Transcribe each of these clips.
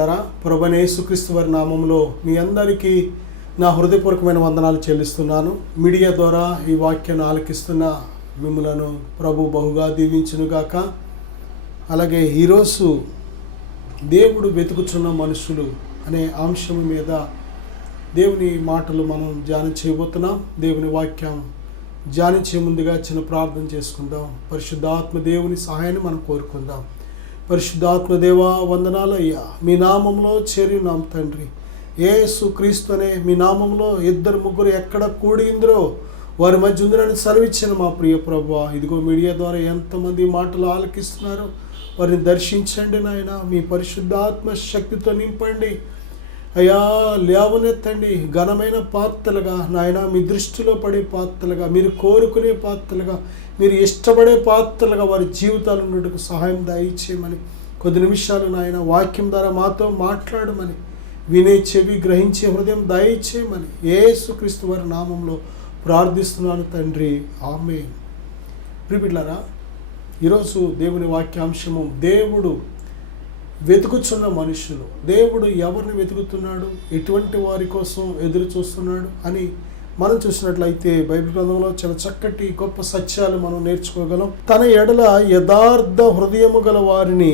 బిడ్డలారా, ప్రభువైన యేసుక్రీస్తు వారి నామంలో మీ అందరికీ నా హృదయపూర్వకమైన వందనాలు చెల్లిస్తున్నాను. మీడియా ద్వారా ఈ వాక్యాన్ని ఆలకిస్తున్న మిమ్మలను ప్రభు బహుగా దీవించునుగాక. అలాగే ఈరోజు దేవుడు వెతుకుచున్న మనుషులు అనే అంశం మీద దేవుని మాటలు మనం ధ్యానం చేయబోతున్నాం. దేవుని వాక్యం ధ్యానించే ముందుగా చిన్న ప్రార్థన చేసుకుందాం. పరిశుద్ధాత్మ దేవుని సహాయాన్ని మనం కోరుకుందాం. పరిశుద్ధాత్మ దేవా, వందనాలయ్యా, మీ నామంలో చేరినాం తండ్రి. యేసు క్రీస్తు అనే మీ నామంలో ఇద్దరు ముగ్గురు ఎక్కడ కూడింద్రో వారి మధ్య ఉందని సెలవిచ్చిన మా ప్రియ ప్రభువా, ఇదిగో మీడియా ద్వారా ఎంతమంది మాటలు ఆలకిస్తున్నారు, వారిని దర్శించండి నాయన. మీ పరిశుద్ధాత్మ శక్తితో నింపండి అయ్యా. లేవనెత్తండి, ఘనమైన పాత్రలుగా నాయన, మీ దృష్టిలో పడే పాత్రలుగా, మీరు కోరుకునే పాత్రలుగా, మీరు ఇష్టపడే పాత్రలుగా వారి జీవితాలు ఉన్నట్టుకు సహాయం దయచేయమని, కొద్ది నిమిషాలు నాయన వాక్యం ద్వారా మాతో మాట్లాడమని, వినే చెవి గ్రహించే హృదయం దయచేయమని యేసుక్రీస్తు వారి నామంలో ప్రార్థిస్తున్నాను తండ్రి, ఆమేన్. ప్రియబిడ్డలారా, ఈరోజు దేవుని వాక్యాంశము దేవుడు వెతుకుచున్న మనుషులు. దేవుడు ఎవరిని వెతుకుతున్నాడు, ఎటువంటి వారి కోసం ఎదురు చూస్తున్నాడు అని మనం చూసినట్లయితే బైబిల్ గ్రంథంలో చాలా చక్కటి గొప్ప సత్యాలు మనం నేర్చుకోగలం. తన ఎడల యథార్థ హృదయము గల వారిని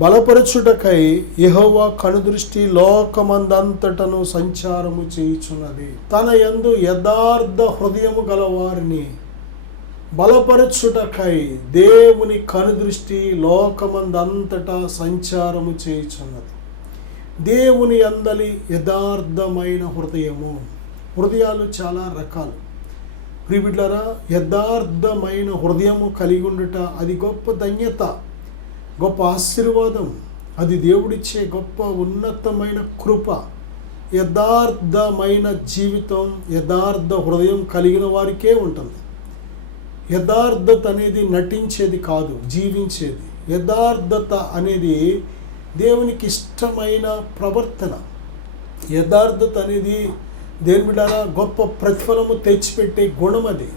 బలపరచుటకై యెహోవా కనుదృష్టి లోకమందంతటను సంచారము చేయుచున్నది. తన యందు యథార్థ హృదయము గల వారిని బలపరచుటకై దేవుని కనుదృష్టి లోకమందంతటా సంచారము చేయుచున్నది. దేవుని అందలి యథార్థమైన హృదయము. హృదయాలు చాలా రకాలు. ప్రియబిడ్డలారా, యథార్థమైన హృదయము కలిగి ఉండుట అది గొప్ప ధన్యత, గొప్ప ఆశీర్వాదం. అది దేవుడిచ్చే గొప్ప ఉన్నతమైన కృప. యథార్థమైన జీవితం, యథార్థ హృదయం కలిగిన వారికే ఉంటుంది. యథార్థత అనేది నటించేది కాదు, జీవించేది. యథార్థత అనేది దేవునికి ఇష్టమైన ప్రవర్తన. యథార్థత అనేది దేవుని బిడ్డలారా గొప్ప ప్రతిఫలము తెచ్చిపెట్టే గుణం అది.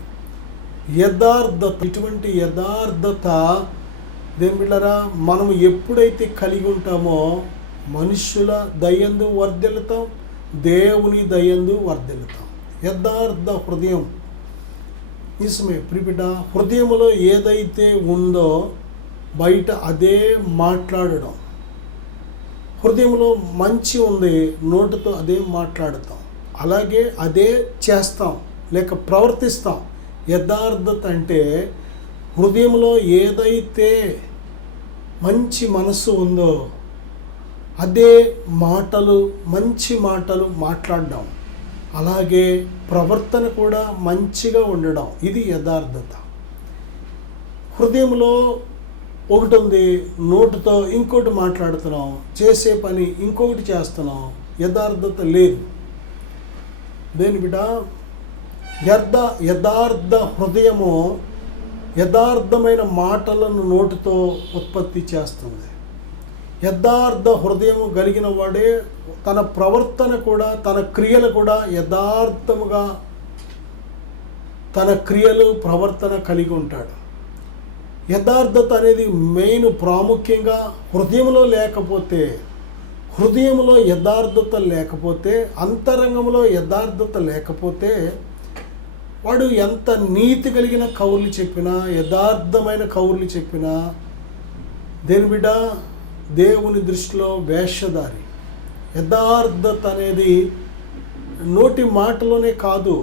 యథార్థత, ఇటువంటి యథార్థత దేవుని బిడ్డలారా మనం ఎప్పుడైతే కలిగి ఉంటామో మనుష్యుల దయందు వర్ధిల్లుతాం, దేవుని దయందు వర్ధిల్లుతాం. యథార్థ హృదయం నిజమే ప్రియబిడ్డ. హృదయంలో ఏదైతే ఉందో బయట అదే మాట్లాడడం. హృదయంలో మంచి ఉంది, నోటితో అదే మాట్లాడతాం, అలాగే అదే చేస్తాం లేక ప్రవర్తిస్తాం. యథార్థత అంటే హృదయంలో ఏదైతే మంచి మనసు ఉందో అదే మాటలు, మంచి మాటలు మాట్లాడడం, అలాగే ప్రవర్తన కూడా మంచిగా ఉండడం. ఇది యథార్థత. హృదయంలో ఒకటి ఉంది, నోటితో ఇంకోటి మాట్లాడుతున్నాం, చేసే పని ఇంకొకటి చేస్తున్నాం, యథార్థత లేదు. దేని బిడ్డ, యథార్థ హృదయము యథార్థమైన మాటలను నోటితో ఉత్పత్తి చేస్తుంది. యథార్థ హృదయము కలిగిన వాడే తన ప్రవర్తన కూడా, తన క్రియలు కూడా యథార్థముగా తన క్రియలు ప్రవర్తన కలిగి ఉంటాడు. యథార్థత అనేది మెయిన్, ప్రాముఖ్యంగా హృదయంలో లేకపోతే, హృదయంలో యథార్థత లేకపోతే, అంతరంగంలో యథార్థత లేకపోతే వాడు ఎంత నీతి కలిగిన కౌర్లు చెప్పినా, యథార్థమైన కౌర్లు చెప్పినా దేని బిడ్డ దేవుని దృష్టిలో వేషధారి. యథార్థత అనేది నోటి మాటలోనే కాదు,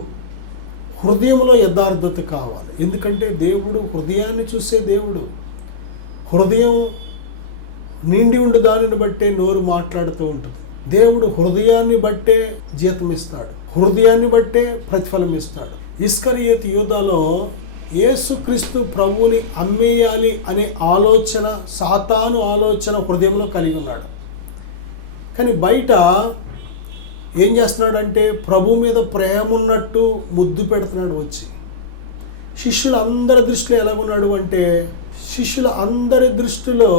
హృదయంలో యథార్థత కావాలి. ఎందుకంటే దేవుడు హృదయాన్ని చూసే దేవుడు. హృదయం నిండి ఉండి దానిని బట్టే నోరు మాట్లాడుతూ ఉంటుంది. దేవుడు హృదయాన్ని బట్టే జీతం ఇస్తాడు, హృదయాన్ని బట్టే ప్రతిఫలం ఇస్తాడు. ఇస్కరియోతు యూదాలో యేసుక్రీస్తు ప్రభువుని అమ్మేయాలి అనే ఆలోచన, సాతాను ఆలోచన హృదయంలో కలిగి ఉన్నాడు. కానీ బయట ఏం చేస్తున్నాడంటే ప్రభు మీద ప్రేమ ఉన్నట్టు ముద్దు పెడుతున్నాడు వచ్చి. శిష్యుల అందరి దృష్టిలో ఎలాగున్నాడు అంటే, శిష్యుల అందరి దృష్టిలో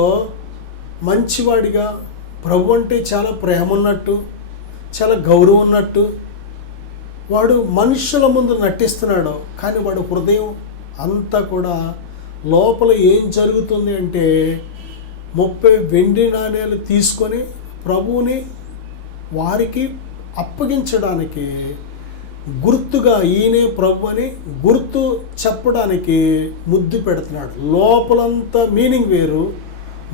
మంచివాడిగా, ప్రభు అంటే చాలా ప్రేమ ఉన్నట్టు, చాలా గౌరవం ఉన్నట్టు వాడు మనుషుల ముందు నటిస్తున్నాడు. కానీ వాడు హృదయం అంతా కూడా లోపల ఏం జరుగుతుంది అంటే 30 వెండి నాణేలు తీసుకొని ప్రభువుని వారికి అప్పగించడానికి గుర్తుగా ఈయనే ప్రభు అని గుర్తు చెప్పడానికి ముద్దు పెడుతున్నాడు. లోపలంతా మీనింగ్ వేరు,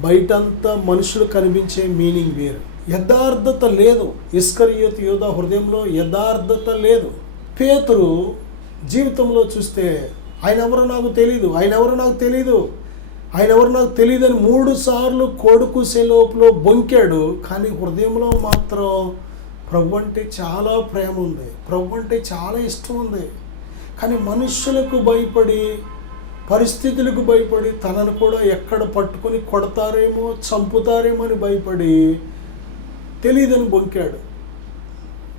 బయటంతా మనుషులు కనిపించే మీనింగ్ వేరు. యథార్థత లేదు. ఇస్కరియోతు యూదా హృదయంలో యథార్థత లేదు. పేతురు జీవితంలో చూస్తే ఆయన ఎవరో నాకు తెలీదు, ఆయన ఎవరో నాకు తెలీదు, ఆయన ఎవరు నాకు తెలియదని 3 సార్లు కొడుకుసే లోపల బొంకాడు. కానీ హృదయంలో మాత్రం ప్రభు అంటే చాలా ప్రేమ ఉంది, ప్రభు అంటే చాలా ఇష్టం ఉంది. కానీ మనుషులకు భయపడి, పరిస్థితులకు భయపడి, తనను కూడా ఎక్కడ పట్టుకొని కొడతారేమో, చంపుతారేమో అని భయపడి తెలియదని బొంకాడు.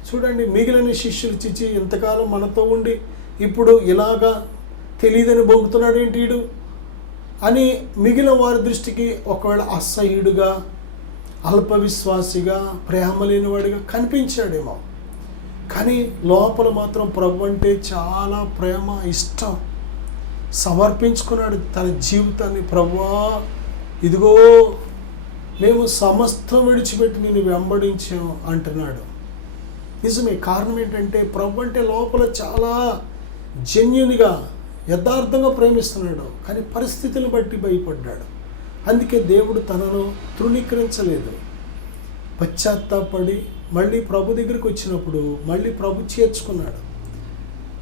చూడండి, మిగిలిన శిష్యులు చిచ్చి ఇంతకాలం మనతో ఉండి ఇప్పుడు ఇలాగా తెలియదని బొంకుతున్నాడు ఏంటి వీడు అని మిగిలిన వారి దృష్టికి ఒకవేళ అసహ్యుడుగా, అల్ప విశ్వాసిగా, ప్రేమ లేనివాడిగా కనిపించాడేమో. కానీ లోపల మాత్రం ప్రభు అంటే చాలా ప్రేమ, ఇష్టం. సమర్పించుకున్నాడు తన జీవితాన్ని. ప్రభువా, ఇదిగో మేము సమస్తం విడిచిపెట్టి నేను వెంబడించాం అంటున్నాడు. నిజమే. కారణం ఏంటంటే ప్రభు అంటే లోపల చాలా జెన్యూన్గా, యథార్థంగా ప్రేమిస్తున్నాడు. కానీ పరిస్థితులను బట్టి భయపడ్డాడు. అందుకే దేవుడు తనను తృణీకరించలేదు. పశ్చాత్తాపడి మళ్ళీ ప్రభు దగ్గరికి వచ్చినప్పుడు మళ్ళీ ప్రభు చేర్చుకున్నాడు.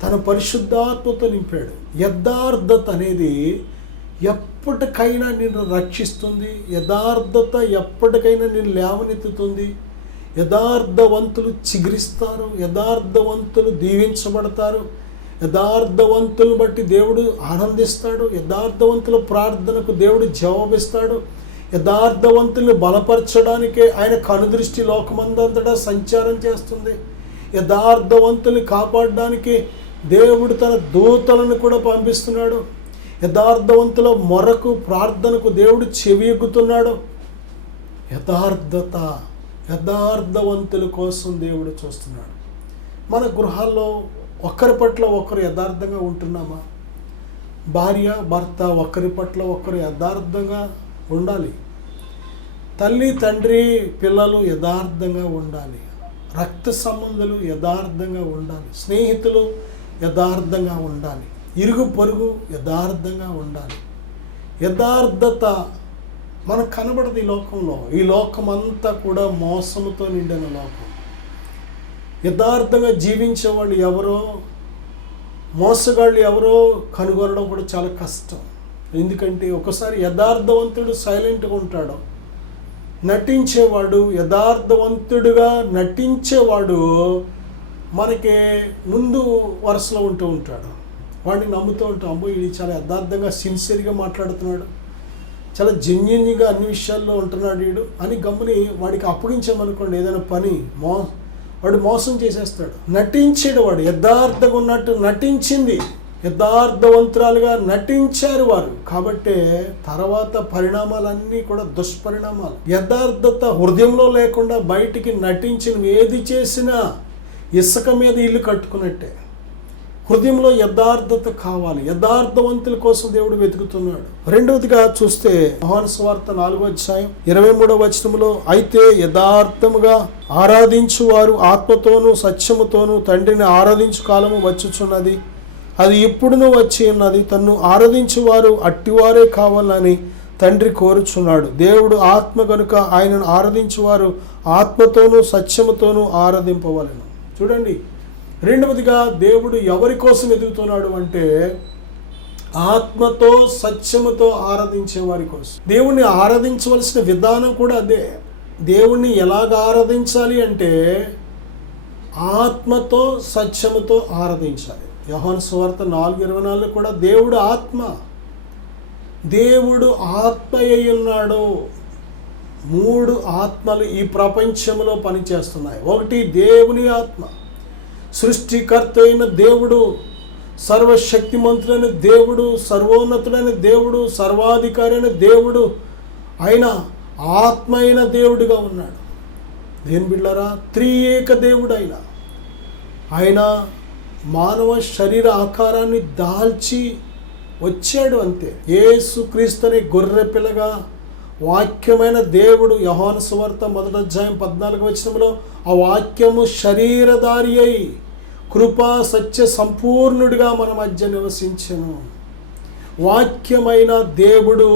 తన పరిశుద్ధాత్మతో నింపాడు. యథార్థత అనేది ఎప్పటికైనా నిన్ను రక్షిస్తుంది. యథార్థత ఎప్పటికైనా నిన్ను లేవనెత్తుతుంది. యథార్థవంతులు చిగురిస్తారు, యథార్థవంతులు దీవించబడతారు, యథార్థవంతులను బట్టి దేవుడు ఆనందిస్తాడు, యథార్థవంతుల ప్రార్థనకు దేవుడు జవాబిస్తాడు. యథార్థవంతులను బలపరచడానికే ఆయన కనుదృష్టి లోకమందంతటా సంచారం చేస్తుంది. యథార్థవంతుల్ని కాపాడడానికి దేవుడు తన దూతలను కూడా పంపిస్తున్నాడు. యథార్థవంతుల మొరకు, ప్రార్థనకు దేవుడు చెవియెగ్గుతున్నాడు. యథార్థవంతుల కోసం దేవుడు చూస్తున్నాడు. మన గృహాల్లో ఒకరి పట్ల ఒకరు యథార్థంగా ఉంటున్నామా? భార్య భర్త ఒకరి పట్ల ఒకరు యథార్థంగా ఉండాలి. తల్లి తండ్రి పిల్లలు యథార్థంగా ఉండాలి. రక్త సంబంధులు యథార్థంగా ఉండాలి. స్నేహితులు యథార్థంగా ఉండాలి. ఇరుగు పొరుగు యథార్థంగా ఉండాలి. యథార్థత మనకు కనబడదు ఈ లోకంలో. ఈ లోకం అంతా కూడా మోసముతో నిండిన లోకం. యథార్థంగా జీవించేవాళ్ళు ఎవరో, మోసగాళ్ళు ఎవరో కనుగొనడం కూడా చాలా కష్టం. ఎందుకంటే ఒకసారి యథార్థవంతుడు సైలెంట్గా ఉంటాడు. నటించేవాడు, యథార్థవంతుడుగా నటించేవాడు మనకి ముందు వరుసలో ఉంటూ ఉంటాడు. వాడిని నమ్ముతూ ఉంటాం. అమ్మో, ఇది చాలా యథార్థంగా సిన్సియర్గా మాట్లాడుతున్నాడు, చాలా జెన్యూన్గా అన్ని విషయాల్లో ఉంటున్నాడు వీడు అని గమ్ముని వాడికి అప్పగించామనుకోండి ఏదైనా పని, వాడు మోసం చేసేస్తాడు. నటించాడు వాడు. యథార్థంగా ఉన్నట్టు నటించింది, యథార్థవంతురాలుగా నటించారు వారు. కాబట్టే తర్వాత పరిణామాలన్నీ కూడా దుష్పరిణామాలు. యథార్థత హృదయంలో లేకుండా బయటికి నటించిన ఏది చేసినా ఇసుక మీద ఇల్లు కట్టుకున్నట్టే. హృదయంలో యథార్థత కావాలి. యథార్థవంతుల కోసం దేవుడు వెతుకుతున్నాడు. రెండవదిగా చూస్తే యోహాను సువార్త 4వ అధ్యాయం 23వ వచనంలో, అయితే యథార్థముగా ఆరాధించువారు ఆత్మతోనూ సత్యముతోనూ తండ్రిని ఆరాధించు కాలము వచ్చుచున్నది, అది ఇప్పుడును వచ్చి ఉన్నది, తన్ను ఆరాధించువారు అట్టివారే కావాలని తండ్రి కోరుచున్నాడు. దేవుడు ఆత్మ కనుక ఆయనను ఆరాధించువారు ఆత్మతోనూ సత్యముతోనూ ఆరాధింపవలెను. చూడండి, రెండవదిగా దేవుడు ఎవరి కోసం ఎదుగుతున్నాడు అంటే ఆత్మతో సత్యముతో ఆరాధించే వారి కోసం. దేవుణ్ణి ఆరాధించవలసిన విధానం కూడా అదే. దేవుణ్ణి ఎలాగ ఆరాధించాలి అంటే ఆత్మతో సత్యముతో ఆరాధించాలి. యోహాను సువార్త 4:24 కూడా దేవుడు ఆత్మ, దేవుడు ఆత్మ అయి ఉన్నాడు. 3 ఆత్మలు ఈ ప్రపంచంలో పనిచేస్తున్నాయి. ఒకటి దేవుని ఆత్మ, సృష్టికర్త అయిన దేవుడు, సర్వశక్తిమంతుడైన దేవుడు, సర్వోన్నతుడైన దేవుడు, సర్వాధికారి అయిన దేవుడు, ఆయన ఆత్మ అయిన దేవుడిగా ఉన్నాడు. దేని బిడ్డలారా, త్రియేక దేవుడు ఆయన మానవ శరీర ఆకారాన్ని దాల్చి వచ్చాడు అంతే. యేసుక్రీస్తు అనే గొర్రె పిల్లగా వాక్యమైన దేవుడు యోహాను సువార్త 1:14 ఆ వాక్యము శరీరధారి అయి కృపా సత్య సంపూర్ణుడిగా మన మధ్య నివసించెను. వాక్యమైన దేవుడు,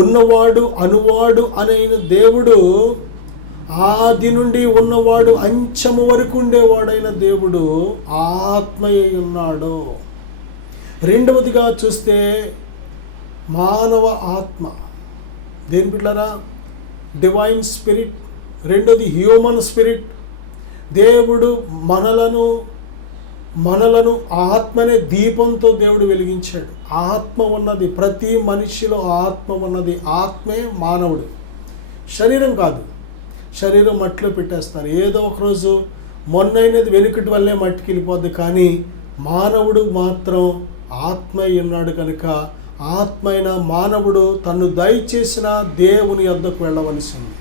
ఉన్నవాడు అనువాడు అనైన దేవుడు, ఆది నుండి ఉన్నవాడు అంచము వరకు ఉండేవాడైన దేవుడు ఆత్మయే ఉన్నాడు. రెండవదిగా చూస్తే మానవ ఆత్మ, దేని బిడ్డలారా, డివైన్ స్పిరిట్. రెండోది హ్యూమన్ స్పిరిట్. దేవుడు మనలను ఆత్మనే దీపంతో దేవుడు వెలిగించాడు. ఆత్మ ఉన్నది, ప్రతి మనిషిలో ఆత్మ ఉన్నది. ఆత్మే మానవుడు, శరీరం కాదు. శరీరం మట్టిలో పెట్టేస్తారు, ఏదో ఒకరోజు మొన్నైనది వెనుకటి వల్లే మట్టికి వెళ్ళిపోద్ది. కానీ మానవుడు మాత్రం ఆత్మ ఉన్నాడు కనుక ఆత్మైన మానవుడు తను దయచేసిన దేవుని యొద్దకు వెళ్ళవలసింది.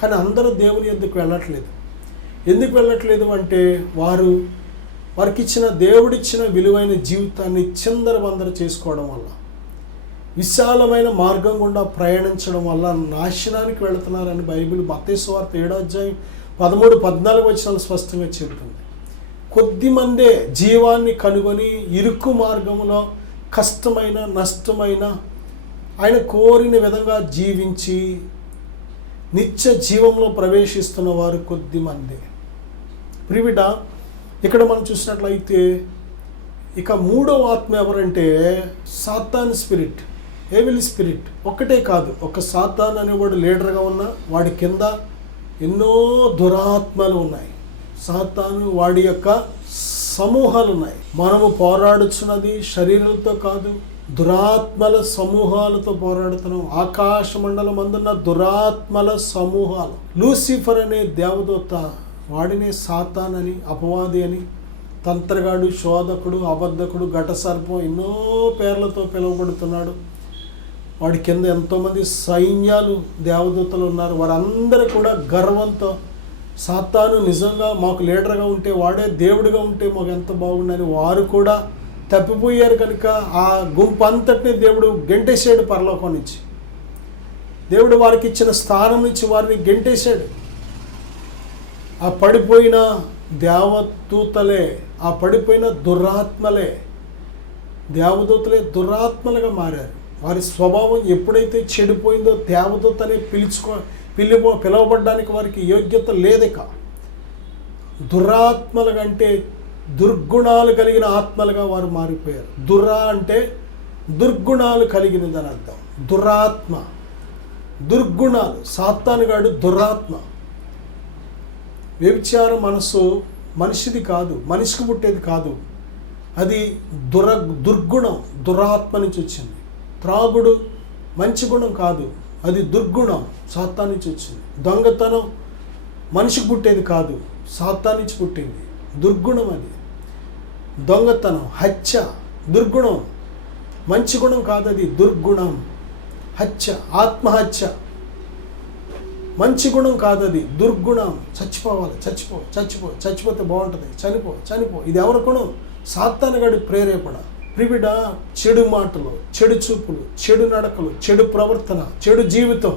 కానీ అందరూ దేవుని యొద్దకు వెళ్ళట్లేదు. ఎందుకు వెళ్ళట్లేదు అంటే వారికి ఇచ్చిన దేవుడిచ్చిన విలువైన జీవితాన్ని చిందరవందర చేసుకోవడం వల్ల, విశాలమైన మార్గం గుండా ప్రయాణించడం వల్ల నాశనానికి వెళుతున్నారని బైబిల్ మత్తయి సువార్త 7:13-14 స్పష్టంగా చెబుతుంది. కొద్దిమందే జీవాన్ని కనుగొని ఇరుకు మార్గంలో కష్టమైన నష్టమైన ఆయన కోరిన విధంగా జీవించి నిత్య జీవంలో ప్రవేశిస్తున్న వారు కొద్దిమందే. ప్రివిడ, ఇక్కడ మనం చూసినట్లయితే ఇక మూడవ ఆత్మ ఎవరంటే సాతాన్ స్పిరిట్, ఏవిల్ స్పిరిట్. ఒక్కటే కాదు, ఒక సాతాన్ అనేవాడు లీడర్గా ఉన్న వాడి కింద ఎన్నో దురాత్మలు ఉన్నాయి. సాతాను వాడి యొక్క సమూహాలు ఉన్నాయి. మనము పోరాడుచున్నది శరీరాలతో కాదు, దురాత్మల సమూహాలతో పోరాడుతున్నాం. ఆకాశ మండలం అందున్న దురాత్మల సమూహాలు. లూసిఫర్ అనే దేవదూత, వాడినే సాతాన్ అని, అపవాది అని, తంత్రగాడు, శోధకుడు, అబద్ధకుడు, ఘటసర్పం, ఎన్నో పేర్లతో పిలువబడుతున్నాడు. వాడి కింద ఎంతోమంది సైన్యాలు దేవదూతలు ఉన్నారు. వారందరూ కూడా గర్వంతో సాతాను నిజంగా మాకు లీడర్గా ఉంటే, వాడే దేవుడిగా ఉంటే మాకు ఎంత బాగుండని వారు కూడా తప్పిపోయారు కనుక ఆ గుంపు అంతటిని దేవుడు గెంటేసాడు. పరలోకం నుంచి దేవుడు వారికి ఇచ్చిన స్థానం నుంచి వారిని గెంటేశాడు. ఆ పడిపోయిన దేవదూతలే, ఆ పడిపోయిన దురాత్మలే, దేవదూతలే దురాత్మలుగా మారారు. వారి స్వభావం ఎప్పుడైతే చెడిపోయిందో దేవదూతనే పిలువబడ్డానికి వారికి యోగ్యత లేదిక. దురాత్మలుగా అంటే దుర్గుణాలు కలిగిన ఆత్మలుగా వారు మారిపోయారు. దుర్రా అంటే దుర్గుణాలు కలిగినదని అర్థం. దురాత్మ, దుర్గుణాలు. సాతానుగాడు దురాత్మ. వ్యభిచార మనసు మనిషిది కాదు, మనిషికి పుట్టేది కాదు. అది దుర్గుణం, దురాత్మ నుంచి వచ్చింది. త్రాగుడు మంచి గుణం కాదు, అది దుర్గుణం, సాతాను నుంచి వచ్చింది. దొంగతనం మనిషికి పుట్టేది కాదు, సాతాను నుంచి పుట్టింది, దుర్గుణం. అది దొంగతనం, హత్య దుర్గుణం, మంచి గుణం కాదు, అది దుర్గుణం. హత్య, ఆత్మహత్య మంచి గుణం కాదు, అది దుర్గుణం. చచ్చిపోవాలి, చచ్చిపోతే బాగుంటుంది, చనిపో. ఇది ఎవరి గుణం? సాతానుగాడి ప్రేరేపణ. ప్రిబిడ, చెడు మాటలు, చెడు చూపులు, చెడు నడకలు, చెడు ప్రవర్తన, చెడు జీవితం,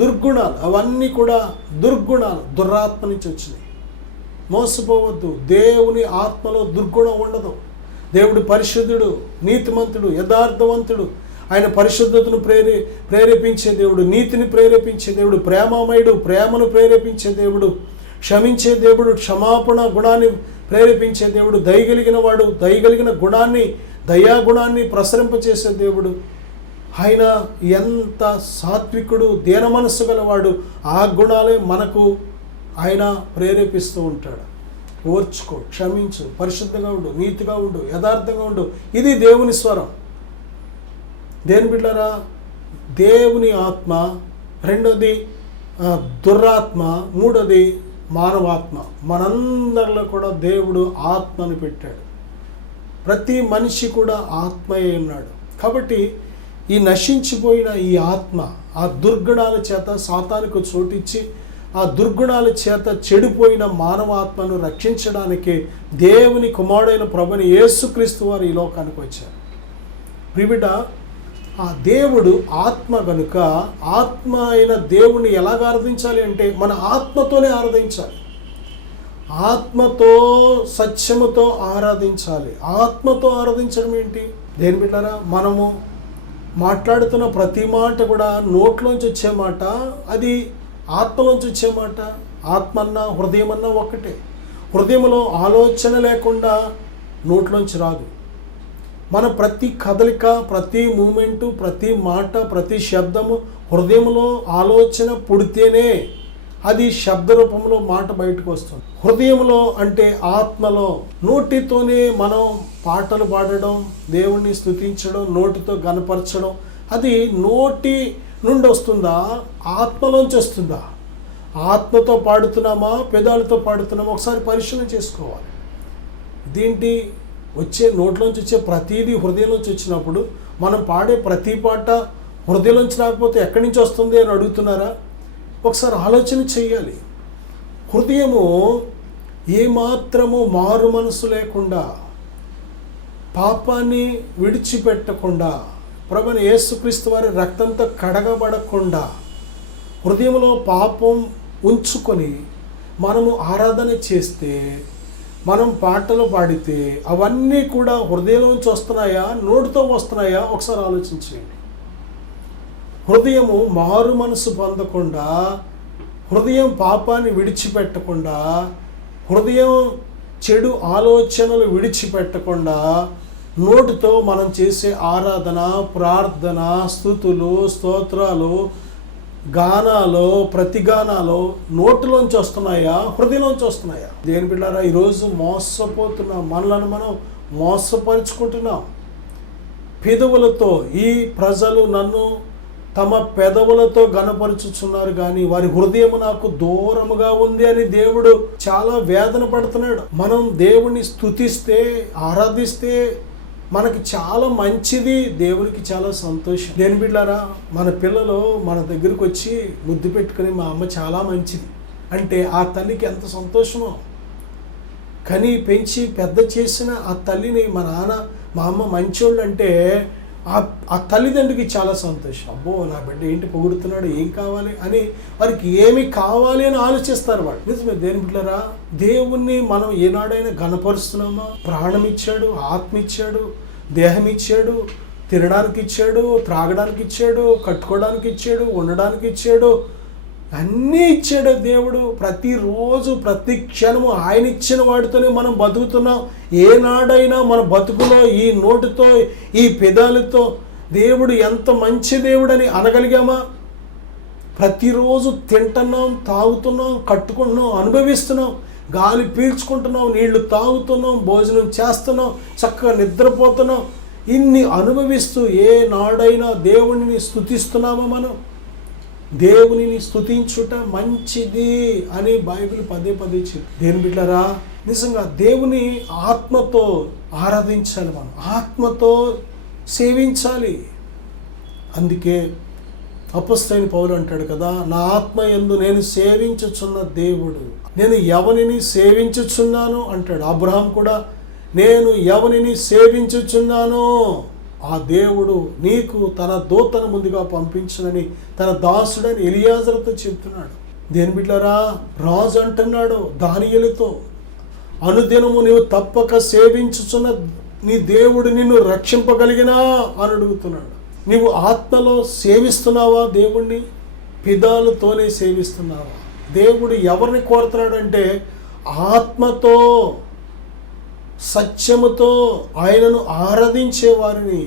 దుర్గుణాలు అవన్నీ కూడా దుర్గుణాలు, దురాత్మ నుంచి వచ్చినాయి. మోసపోవద్దు. దేవుని ఆత్మలో దుర్గుణం ఉండదు. దేవుడు పరిశుద్ధుడు, నీతిమంతుడు, యథార్థవంతుడు. ఆయన పరిశుద్ధతను ప్రేరేపించే దేవుడు, నీతిని ప్రేరేపించే దేవుడు, ప్రేమమయుడు, ప్రేమను ప్రేరేపించే దేవుడు, క్షమించే దేవుడు, క్షమాపణ గుణాన్ని ప్రేరేపించే దేవుడు, దయగలిగిన వాడు, దయగలిగిన గుణాన్ని, దయాగుణాన్ని ప్రసరింపచేసే దేవుడు. ఆయన ఎంత సాత్వికుడు, దీన మనస్సు గలవాడు. ఆ గుణాలే మనకు ఆయన ప్రేరేపిస్తూ ఉంటాడు. ఓర్చుకో, క్షమించు, పరిశుద్ధంగా ఉండు, నీతిగా ఉండు, యథార్థంగా ఉండు. ఇది దేవుని స్వరం. దేని బిడ్డలారా, దేవుని ఆత్మ. రెండోది దురాత్మ, మూడోది మానవాత్మ. మనందరిలో కూడా దేవుడు ఆత్మను పెట్టాడు. ప్రతి మనిషి కూడా ఆత్మయే ఉన్నాడు. కాబట్టి ఈ నశించిపోయిన ఈ ఆత్మ ఆ దుర్గుణాల చేత సాతానుకు చోటిచ్చి, ఆ దుర్గుణాల చేత చెడిపోయిన మానవాత్మను రక్షించడానికి దేవుని కుమారుడైన ప్రభుని యేసుక్రీస్తు వారు ఈ లోకానికి వచ్చారు. ప్రిబిడ, ఆ దేవుడు ఆత్మ కనుక ఆత్మ అయిన దేవుణ్ణి ఎలాగ ఆరాధించాలి అంటే మన ఆత్మతోనే ఆరాధించాలి. ఆత్మతో సత్యముతో ఆరాధించాలి. ఆత్మతో ఆరాధించడం ఏంటి? దేని బిడ్డారా, మనము మాట్లాడుతున్న ప్రతి మాట కూడా నోట్లోంచి వచ్చే మాట, అది ఆత్మలోంచి వచ్చే మాట. ఆత్మన్నా హృదయమన్నా ఒక్కటే. హృదయంలో ఆలోచన లేకుండా నోట్లోంచి రాదు. మన ప్రతి కదలిక, ప్రతి మూమెంటు, ప్రతి మాట, ప్రతి శబ్దము హృదయంలో ఆలోచన పుడితేనే అది శబ్ద రూపంలో మాట బయటకు వస్తుంది. హృదయంలో అంటే ఆత్మలో. నోటితోనే మనం పాటలు పాడడం, దేవుణ్ణి స్తుతించడం, నోటితో గనపరచడం, అది నోటి నుండి వస్తుందా, ఆత్మలోంచి వస్తుందా? ఆత్మతో పాడుతున్నామా, పెదాలతో పాడుతున్నామా? ఒకసారి పరిశీలన చేసుకోవాలి. దీంటి వచ్చే నోట్లోంచి వచ్చే ప్రతిదీ హృదయంలోంచి వచ్చినప్పుడు మనం పాడే ప్రతి పాట హృదయంలోంచి రాకపోతే ఎక్కడి నుంచి వస్తుంది అని అడుగుతున్నారా? ఒకసారి ఆలోచన చెయ్యాలి. హృదయము ఏమాత్రము మారు మనసు లేకుండా, పాపాన్ని విడిచిపెట్టకుండా, ప్రభువైన యేసుక్రీస్తు వారి రక్తంతో కడగబడకుండా, హృదయంలో పాపం ఉంచుకొని మనము ఆరాధన చేస్తే, మనం పాటలు పాడితే అవన్నీ కూడా హృదయంలోంచి వస్తున్నాయా, నోటితో వస్తున్నాయా? ఒకసారి ఆలోచించండి. హృదయము మారు మనసు పొందకుండా, హృదయం పాపాన్ని విడిచిపెట్టకుండా, హృదయం చెడు ఆలోచనలు విడిచిపెట్టకుండా, నోటితో మనం చేసే ఆరాధన, ప్రార్థన, స్తుతులు, స్తోత్రాలు, గానాలు, ప్రతిగానాలు నోటిలోంచి వస్తున్నాయా, హృదయంలోంచి వస్తున్నాయా? దేని బిడ్డారా, ఈరోజు మోసపోతున్నాం. మనలను మనం మోసపరుచుకుంటున్నాం. పెదవులతో ఈ ప్రజలు నన్ను తమ పెదవులతో గనపరుచుచున్నారు కానీ వారి హృదయము నాకు దూరముగా ఉంది అని దేవుడు చాలా వేదన పడుతున్నాడు. మనం దేవుని స్తుతిస్తే, ఆరాధిస్తే మనకి చాలా మంచిది, దేవునికి చాలా సంతోషం. దేని బిడ్డారా, మన పిల్లలు మన దగ్గరకు వచ్చి ముద్దు పెట్టుకుని మా అమ్మ చాలా మంచిది అంటే ఆ తల్లికి ఎంత సంతోషమో. కని పెంచి పెద్ద చేసిన ఆ తల్లిని మా నాన్న మా అమ్మ మంచోళ్ళు అంటే ఆ తల్లిదండ్రికి చాలా సంతోషం. అబ్బో నా బిడ్డ ఏంటి పొగుడుతున్నాడు, ఏం కావాలి అని, వారికి ఏమి కావాలి అని ఆలోచిస్తారు వాళ్ళు. నిజమే దేని బిడ్డలారా, దేవుణ్ణి మనం ఏనాడైనా గణపరుస్తున్నామా? ప్రాణం ఇచ్చాడు, ఆత్మ ఇచ్చాడు, దేహం ఇచ్చాడు, తినడానికి ఇచ్చాడు, త్రాగడానికి ఇచ్చాడు, కట్టుకోవడానికి ఇచ్చాడు, ఉండడానికి ఇచ్చాడు, అన్నీ ఇచ్చాడు దేవుడు. ప్రతిరోజు ప్రతి క్షణము ఆయన ఇచ్చిన వాటితోనే మనం బతుకుతున్నాం. ఏనాడైనా మన బతుకులో ఈ నోటితో, ఈ పెదాలతో దేవుడు ఎంత మంచి దేవుడని అనగలిగామా? ప్రతిరోజు తింటున్నాం, తాగుతున్నాం, కట్టుకుంటున్నాం, అనుభవిస్తున్నాం, గాలి పీల్చుకుంటున్నాం, నీళ్లు తాగుతున్నాం, భోజనం చేస్తున్నాం, చక్కగా నిద్రపోతున్నాం. ఇన్ని అనుభవిస్తూ ఏ నాడైనా దేవుడిని స్తుతిస్తున్నామా? మనం దేవునిని స్తుతించుట మంచిది అని బైబిల్ పదే పదే చెప్పి. దేని బిడ్డలారా, నిజంగా దేవుని ఆత్మతో ఆరాధించాలి, మనం ఆత్మతో సేవించాలి. అందుకే అపొస్తలుడైన పౌలు అంటాడు కదా, నా ఆత్మ యందు నేను సేవించుచున్న దేవుడు, నేను ఎవరిని సేవించుచున్నాను అంటాడు. అబ్రహాం కూడా నేను ఎవరిని సేవించుచున్నాను ఆ దేవుడు నీకు తన దూతను ముందుగా పంపించునని తన దాసుడని ఎలియాజరుతో చెప్తున్నాడు. దేని బిడ్డలారా, రాజు అంటున్నాడు దానియేలుతో, అనుదినము నీవు తప్పక సేవించుచున్న నీ దేవుడు నిన్ను రక్షింపగలిగినా అని అడుగుతున్నాడు. నీవు ఆత్మలో సేవిస్తున్నావా దేవుణ్ణి? పిదాలతోనే సేవిస్తున్నావా? దేవుడు ఎవరిని కోరుతున్నాడంటే ఆత్మతో, సత్యముతో ఆయనను ఆరాధించేవారిని,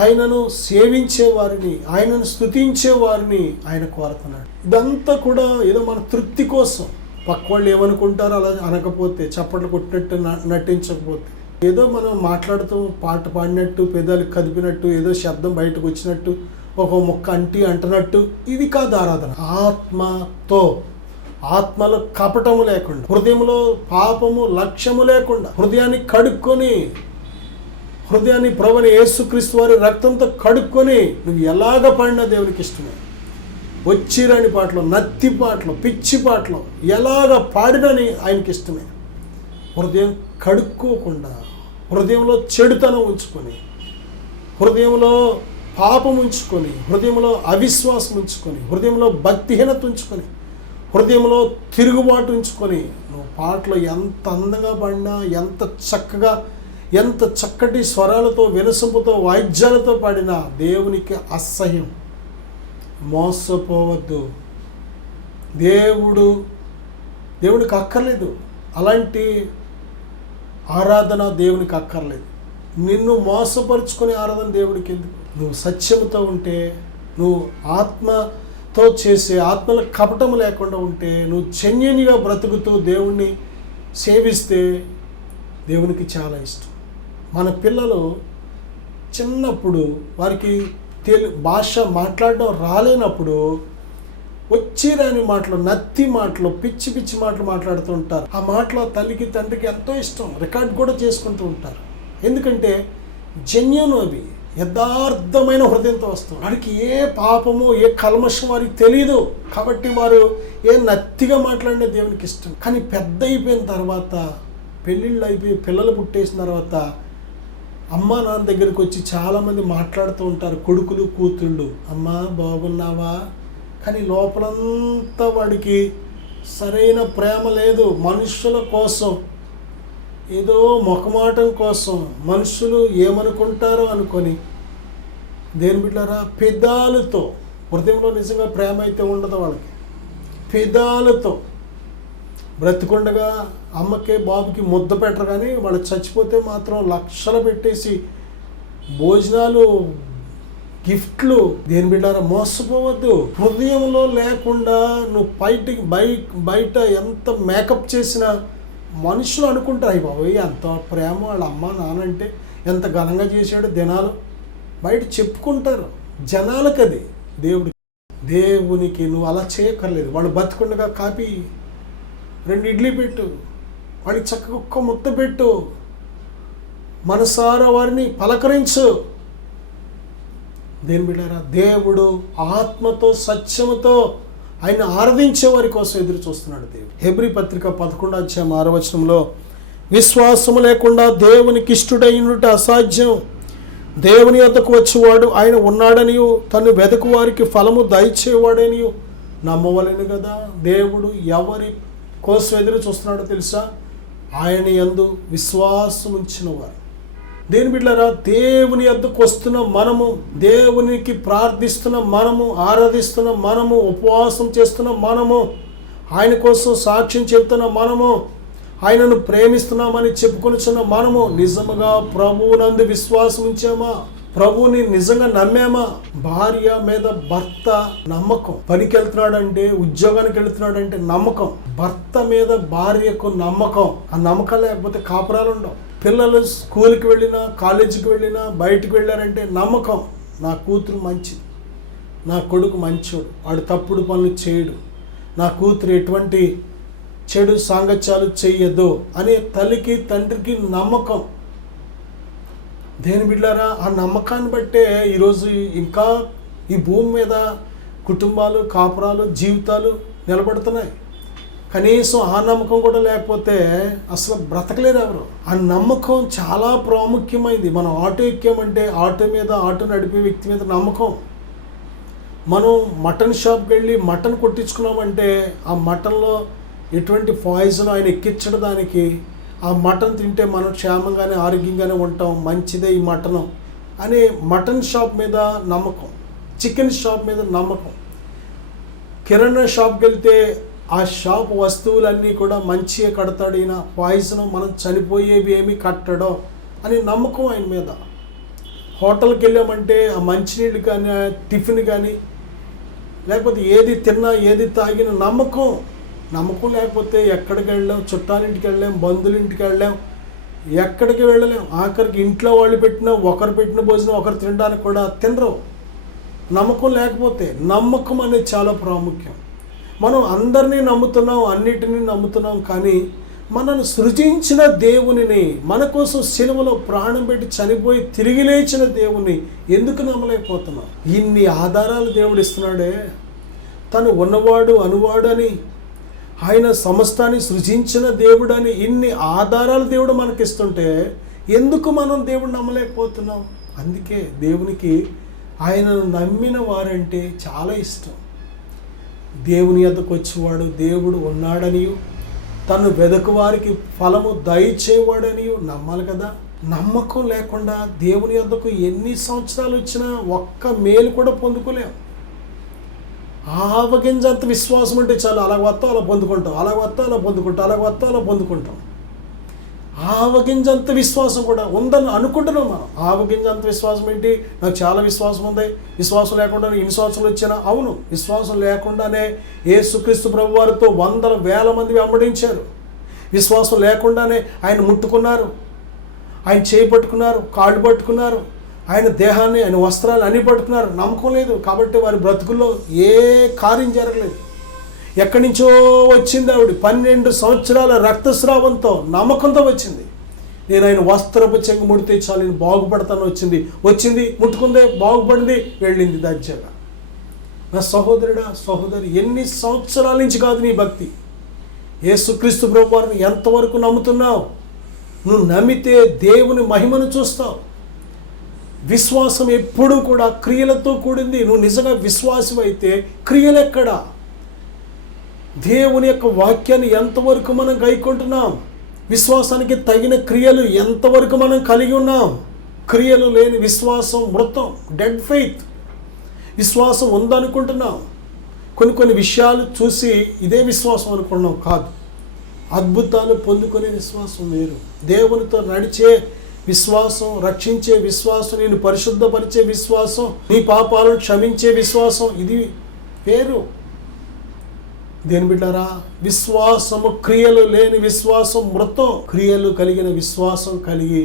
ఆయనను సేవించేవారిని, ఆయనను స్తుతించేవారిని ఆయన కోరుతున్నాడు. ఇదంతా కూడా ఏదో మన తృప్తి కోసం. పక్క వాళ్ళు ఏమనుకుంటారో అలా అనకపోతే, చప్పట్లు కొట్టినట్టు నటించకపోతే, ఏదో మనం మాట్లాడుతూ పాట పాడినట్టు, పెదాలు కదిపినట్టు, ఏదో శబ్దం బయటకు వచ్చినట్టు, ఒక మొక్క అంటున్నట్టు, ఇది కాదు ఆరాధన. ఆత్మతో, ఆత్మలో కపటము లేకుండా, హృదయంలో పాపము లక్ష్యము లేకుండా, హృదయాన్ని కడుక్కొని, హృదయాన్ని ప్రభువైన యేసుక్రీస్తు వారి రక్తంతో కడుక్కొని నువ్వు ఎలాగ పాడినా దేవునికి ఇష్టమే. వచ్చిరాని పాటలు, నత్తి పాటలు, పిచ్చి పాటలు ఎలాగ పాడినని ఆయనకి ఇష్టమే. హృదయం కడుక్కోకుండా, హృదయంలో చెడుతనం ఉంచుకొని, హృదయంలో పాపం ఉంచుకొని, హృదయంలో అవిశ్వాసం ఉంచుకొని, హృదయంలో భక్తిహీనత ఉంచుకొని, హృదయంలో తిరుగుబాటు ఉంచుకొని నువ్వు పాటలు ఎంత అందంగా పాడినా, ఎంత చక్కటి స్వరాలతో, వినసొంపుతో, వాయిద్యాలతో పాడినా దేవునికి అసహ్యం. మోసపోవద్దు. దేవునికి అక్కర్లేదు అలాంటి ఆరాధన. దేవునికి అక్కర్లేదు. నిన్ను మోసపరుచుకునే ఆరాధన దేవుడికి ఎందుకు? నువ్వు సత్యముతో ఉంటే, నువ్వు ఆత్మతో చేసే, ఆత్మల కపటము లేకుండా ఉంటే, నువ్వు జెన్యూన్గా బ్రతుకుతూ దేవుణ్ణి సేవిస్తే దేవునికి చాలా ఇష్టం. మన పిల్లలు చిన్నప్పుడు వారికి భాష మాట్లాడడం రాలేనప్పుడు వచ్చిరాని మాటలు, నత్తి మాటలు, పిచ్చి పిచ్చి మాటలు మాట్లాడుతూ ఉంటారు. ఆ మాటలు తల్లికి తండ్రికి ఎంతో ఇష్టం, రికార్డ్ కూడా చేసుకుంటూ ఉంటారు. ఎందుకంటే జెన్యూన్, అవి యథార్థమైన హృదయంతో వస్తాం. వారికి ఏ పాపము, ఏ కల్మషం వారికి తెలియదు. కాబట్టి వారు ఏ నత్తిగా మాట్లాడిన దేవునికి ఇష్టం. కానీ పెద్ద అయిపోయిన తర్వాత, పెళ్ళిళ్ళు అయిపోయి పిల్లలు పుట్టేసిన తర్వాత అమ్మా నాన్న దగ్గరికి వచ్చి చాలామంది మాట్లాడుతూ ఉంటారు, కొడుకులు కూతుళ్ళు. అమ్మా బాగున్నావా? కానీ లోపలంతా వాడికి సరైన ప్రేమ లేదు. మనుషుల కోసం, ఏదో మొఖమాటం కోసం, మనుషులు ఏమనుకుంటారో అనుకొని, దేని బిడ్డారా, పెదాలతో, హృదయంలో నిజంగా ప్రేమ అయితే ఉండదు వాళ్ళకి. పెదాలతో బ్రతికుండగా అమ్మకే బాబుకి ముద్ద పెట్టరు, కానీ వాళ్ళు చచ్చిపోతే మాత్రం లక్షలు పెట్టేసి భోజనాలు, గిఫ్ట్లు. దేని బిడ్డారా, మోసపోవద్దు. హృదయంలో లేకుండా నువ్వు బయట ఎంత మేకప్ చేసినా మనుషులు అనుకుంటారు, అయ్యి బాబోయ్ ఎంత ప్రేమ, వాళ్ళ అమ్మ నానంటే ఎంత ఘనంగా చేశాడు దినాలు, బయట చెప్పుకుంటారు జనాలకు. అది దేవునికి నువ్వు అలా చేయక్కర్లేదు. వాళ్ళు బతికుండగా కాపీ 2 ఇడ్లీ పెట్టు, వాడికి చక్కగా ఒక్క ముద్ద పెట్టు, మనసారా వారిని పలకరించు. దేని బిడ్డారా, దేవుడు ఆత్మతో, సత్యముతో ఆయన ఆరాధించే వారి కోసం ఎదురు చూస్తున్నాడు దేవుడు. హెబ్రీ పత్రిక 11:6 విశ్వాసము లేకుండా దేవునికి ఇష్టుడైనట్టు అసాధ్యం. దేవుని యొద్దకు వచ్చేవాడు ఆయన ఉన్నాడనియు, తను వెదకు వారికి ఫలము దయచేవాడనియు నమ్మవలెను కదా. దేవుడు ఎవరి కోసం ఎదురు చూస్తున్నాడో తెలుసా? ఆయన యందు విశ్వాసం ఉంచిన వారు. దేని బిడ్డలారా, దేవుని యొద్దకు వస్తున్న మనము, దేవునికి ప్రార్థిస్తున్న మనము, ఆరాధిస్తున్న మనము, ఉపవాసం చేస్తున్న మనము, ఆయన కోసం సాక్ష్యం చెబుతున్న మనము, ఆయనను ప్రేమిస్తున్నామని చెప్పుకొనిచున్న మనము నిజముగా ప్రభువునందు విశ్వాసం ఉంచామా? ప్రభువుని నిజంగా నమ్మామా? భార్య మీద భర్త నమ్మకం. పనికి వెళ్తున్నాడంటే, ఉద్యోగానికి వెళ్తున్నాడంటే నమ్మకం. భర్త మీద భార్యకు నమ్మకం. ఆ నమ్మకం లేకపోతే కాపురాలు ఉండవు. పిల్లలు స్కూల్కి వెళ్ళినా, కాలేజీకి వెళ్ళినా, బయటికి వెళ్ళారంటే నమ్మకం. నా కూతురు మంచిది, నా కొడుకు మంచోడు, వాడు తప్పుడు పనులు చేయడు, నా కూతురు ఎటువంటి చెడు సాంగత్యాలు చెయ్యదు అనే తల్లికి తండ్రికి నమ్మకం. దేని బిడ్డారా, ఆ నమ్మకాన్ని బట్టే ఈరోజు ఇంకా ఈ భూమి మీద కుటుంబాలు, కాపురాలు, జీవితాలు నిలబడుతున్నాయి. కనీసం ఆ నమ్మకం కూడా లేకపోతే అసలు బ్రతకలేరు ఎవరు. ఆ నమ్మకం చాలా ప్రాముఖ్యమైంది. మనం ఆటో ఎక్కామంటే ఆటో నడిపే వ్యక్తి మీద నమ్మకం. మనం మటన్ షాప్కి వెళ్ళి మటన్ కొట్టించుకున్నామంటే ఆ మటన్లో ఎటువంటి పాయిజన్ ఆయన ఎక్కించడానికి, ఆ మటన్ తింటే మనం క్షేమంగానే ఆరోగ్యంగానే ఉంటాం, మంచిదే ఈ మటను అనే మటన్ షాప్ మీద నమ్మకం, చికెన్ షాప్ మీద నమ్మకం. కిరాణా షాప్కి వెళ్తే ఆ షాప్ వస్తువులన్నీ కూడా మంచిగా కడతాడు ఈయన, పాయిజన్ మనం చనిపోయేవి ఏమీ కట్టడో అని నమ్మకం ఆయన మీద. హోటల్కి వెళ్ళామంటే ఆ మంచినీళ్ళు కానీ, ఆ టిఫిన్ కానీ, లేకపోతే ఏది తిన్నా ఏది తాగిన నమ్మకం. నమ్మకం లేకపోతే ఎక్కడికి వెళ్ళాం, చుట్టాలింటికి వెళ్ళాం, బంధువులింటికి వెళ్ళాం, ఎక్కడికి వెళ్ళలేం. ఆఖరికి ఇంట్లో వాళ్ళు ఒకరు పెట్టిన భోజనం ఒకరు తినడానికి కూడా తినరు. నమ్మకం లేకపోతే. నమ్మకం అనేది చాలా ప్రాముఖ్యం. మనం అందరినీ నమ్ముతున్నాం, అన్నిటినీ నమ్ముతున్నాం, కానీ మనను సృజించిన దేవునిని, మన కోసం సిలువలో ప్రాణం పెట్టి చనిపోయి తిరిగి లేచిన దేవుని ఎందుకు నమ్మలేకపోతున్నాం? ఇన్ని ఆధారాలు దేవుడు ఇస్తున్నాడే. తను ఉన్నవాడు, అనువాడని, ఆయన సమస్తాన్ని సృజించిన దేవుడని ఇన్ని ఆధారాలు దేవుడు మనకిస్తుంటే ఎందుకు మనం దేవుడు నమ్మలేకపోతున్నాం? అందుకే దేవునికి ఆయనను నమ్మిన వారంటే చాలా ఇష్టం. దేవుని యొద్దకు వచ్చేవాడు దేవుడు ఉన్నాడనియు, తను వెదకు వారికి ఫలము దయచేవాడనియు నమ్మాలి కదా. నమ్మకం లేకుండా దేవుని యొద్దకు ఎన్ని సంవత్సరాలు వచ్చినా ఒక్క మేలు కూడా పొందుకోలేం. ఆవగింజంత విశ్వాసం అంటే చాలు, అలా వస్తా అలా పొందుకుంటాం, అలా వస్తా అలా పొందుకుంటాం, అలా వస్తా అలా పొందుకుంటాం. ఆవగింజంత విశ్వాసం కూడా ఉందని అనుకుంటున్నాం మనం. ఆవగింజంత విశ్వాసం ఏంటి? నాకు చాలా విశ్వాసం ఉంది, విశ్వాసం లేకుండా ఇన్ని సంవత్సరాలు వచ్చినా. అవును, విశ్వాసం లేకుండానే యేసుక్రీస్తు ప్రభు వారితో వందల వేల మంది వెంబడించారు. విశ్వాసం లేకుండానే ఆయన ముట్టుకున్నారు, ఆయన చేయి పట్టుకున్నారు, కాళ్ళు పట్టుకున్నారు, ఆయన దేహాన్ని, ఆయన వస్త్రాలు అన్నీ పట్టుకున్నారు. నమ్మకం లేదు కాబట్టి వారి బ్రతుకుల్లో ఏ కార్యం జరగలేదు. ఎక్కడి నుంచో వచ్చింది ఆవిడ, 12 సంవత్సరాల రక్తస్రావంతో నమ్మకంతో వచ్చింది. నేను ఆయన వస్త్రపు చెంగు ముడితే చాలు నేను బాగుపడతాను వచ్చింది, ముట్టుకుందే, బాగుపడింది, వెళ్ళింది దర్జాగా. నా సహోదరుడా, సహోదరి, ఎన్ని సంవత్సరాల నుంచి కాదు నీ భక్తి? యేసుక్రీస్తు ప్రభు వారిని ఎంతవరకు నమ్ముతున్నావు? నువ్వు నమ్మితే దేవుని మహిమను చూస్తావు. విశ్వాసం ఎప్పుడూ కూడా క్రియలతో కూడింది. నువ్వు నిజంగా విశ్వాసం అయితే క్రియలు ఎక్కడా? దేవుని యొక్క వాక్యాన్ని ఎంతవరకు మనం గైకొంటున్నాం? విశ్వాసానికి తగిన క్రియలు ఎంతవరకు మనం కలిగి ఉన్నాం? క్రియలు లేని విశ్వాసం మృతం, డెడ్ ఫెయిత్. విశ్వాసం ఉందనుకుంటున్నాం, కొన్ని విషయాలు చూసి ఇదే విశ్వాసం అనుకున్నాం. కాదు, అద్భుతాలు పొందుకునే విశ్వాసం వేరు. దేవునితో నడిచే విశ్వాసం, రక్షించే విశ్వాసం, నేను పరిశుద్ధపరిచే విశ్వాసం, నీ పాపాలను క్షమించే విశ్వాసం, ఇది వేరు. దేని బిడ్డారా, విశ్వాసము క్రియలు లేని విశ్వాసం మృతం. క్రియలు కలిగిన విశ్వాసం కలిగి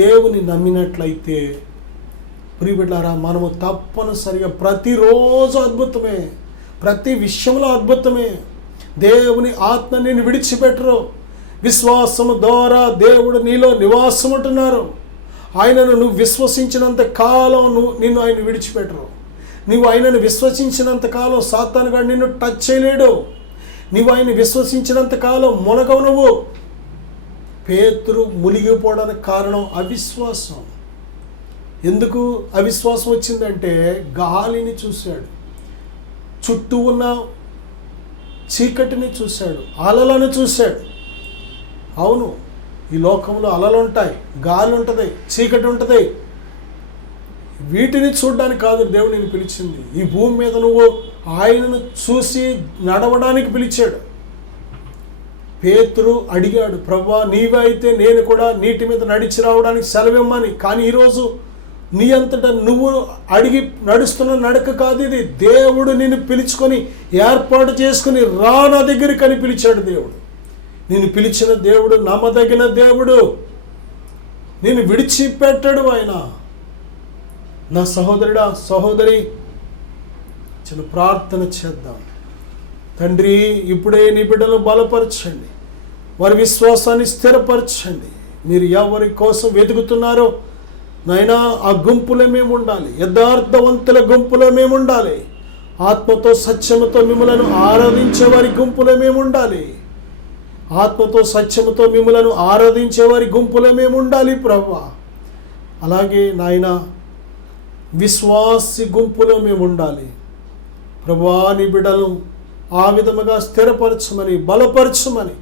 దేవుని నమ్మినట్లయితే ప్రియ బిడ్డారా, మనము తప్పనిసరిగా ప్రతిరోజు అద్భుతమే, ప్రతి విషయంలో అద్భుతమే. దేవుని ఆత్మ నిన్ను విడిచిపెట్టరు. విశ్వాసము ద్వారా దేవుడు నీలో నివాసం ఉంటున్నారు. ఆయనను నువ్వు విశ్వసించినంత కాలం నిన్ను ఆయన విడిచిపెట్టరు. నీవు ఆయనను విశ్వసించినంత కాలం సాతానుగాడు నిన్ను టచ్ చేయలేడు. నీవు ఆయన విశ్వసించినంత కాలం మునగవు. నువ్వు పేతురు మునిగిపోవడానికి కారణం అవిశ్వాసం. ఎందుకు అవిశ్వాసం వచ్చిందంటే గాలిని చూశాడు, చుట్టూ ఉన్న చీకటిని చూశాడు, అలలను చూశాడు. అవును, ఈ లోకంలో అలలు ఉంటాయి, గాలి ఉంటుంది, చీకటి ఉంటుంది. వీటిని చూడడానికి కాదు దేవుడు నిన్ను పిలిచింది. ఈ భూమి మీద నువ్వు ఆయనను చూసి నడవడానికి పిలిచాడు. పేతురు అడిగాడు, ప్రభువా నీవే అయితే నేను కూడా నీటి మీద నడిచి రావడానికి సెలవిమ్మని. కానీ ఈరోజు నీ అంతటా నువ్వు అడిగి నడుస్తున్న నడక కాదు ఇది. దేవుడు నిన్ను పిలుచుకొని ఏర్పాటు చేసుకుని రా నా దగ్గరికి అని పిలిచాడు దేవుడు. నిన్ను పిలిచిన దేవుడు నమ్మదగిన దేవుడు, నిన్ను విడిచిపెట్టాడు ఆయన. నా సహోదరుడా, సహోదరి, చిన్న ప్రార్థన చేద్దాం. తండ్రి, ఇప్పుడే నీ బిడ్డలు బలపరచండి, వారి విశ్వాసాన్ని స్థిరపరచండి. మీరు ఎవరి కోసం వెతుకుతున్నారో నాయనా, ఆ గుంపులో మేము ఉండాలి, యథార్థవంతుల గుంపులో మేము ఉండాలి. ఆత్మతో సత్యముతో మిమ్మలను ఆరాధించే వారి గుంపులో మేము ఉండాలి. ఆత్మతో సత్యముతో మిమ్మలను ఆరాధించే వారి గుంపులో మేము ఉండాలి ప్రభువా. అలాగే నాయన విశ్వాసి గుంపులో మేము ఉండాలి ప్రభువా. నీ బిడ్డలు ఆ విధముగా స్థిరపరచమని, బలపరచమని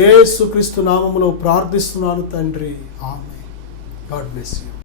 యేసుక్రీస్తు నామములో ప్రార్థిస్తున్నాను తండ్రి. ఆమేన్. God bless you.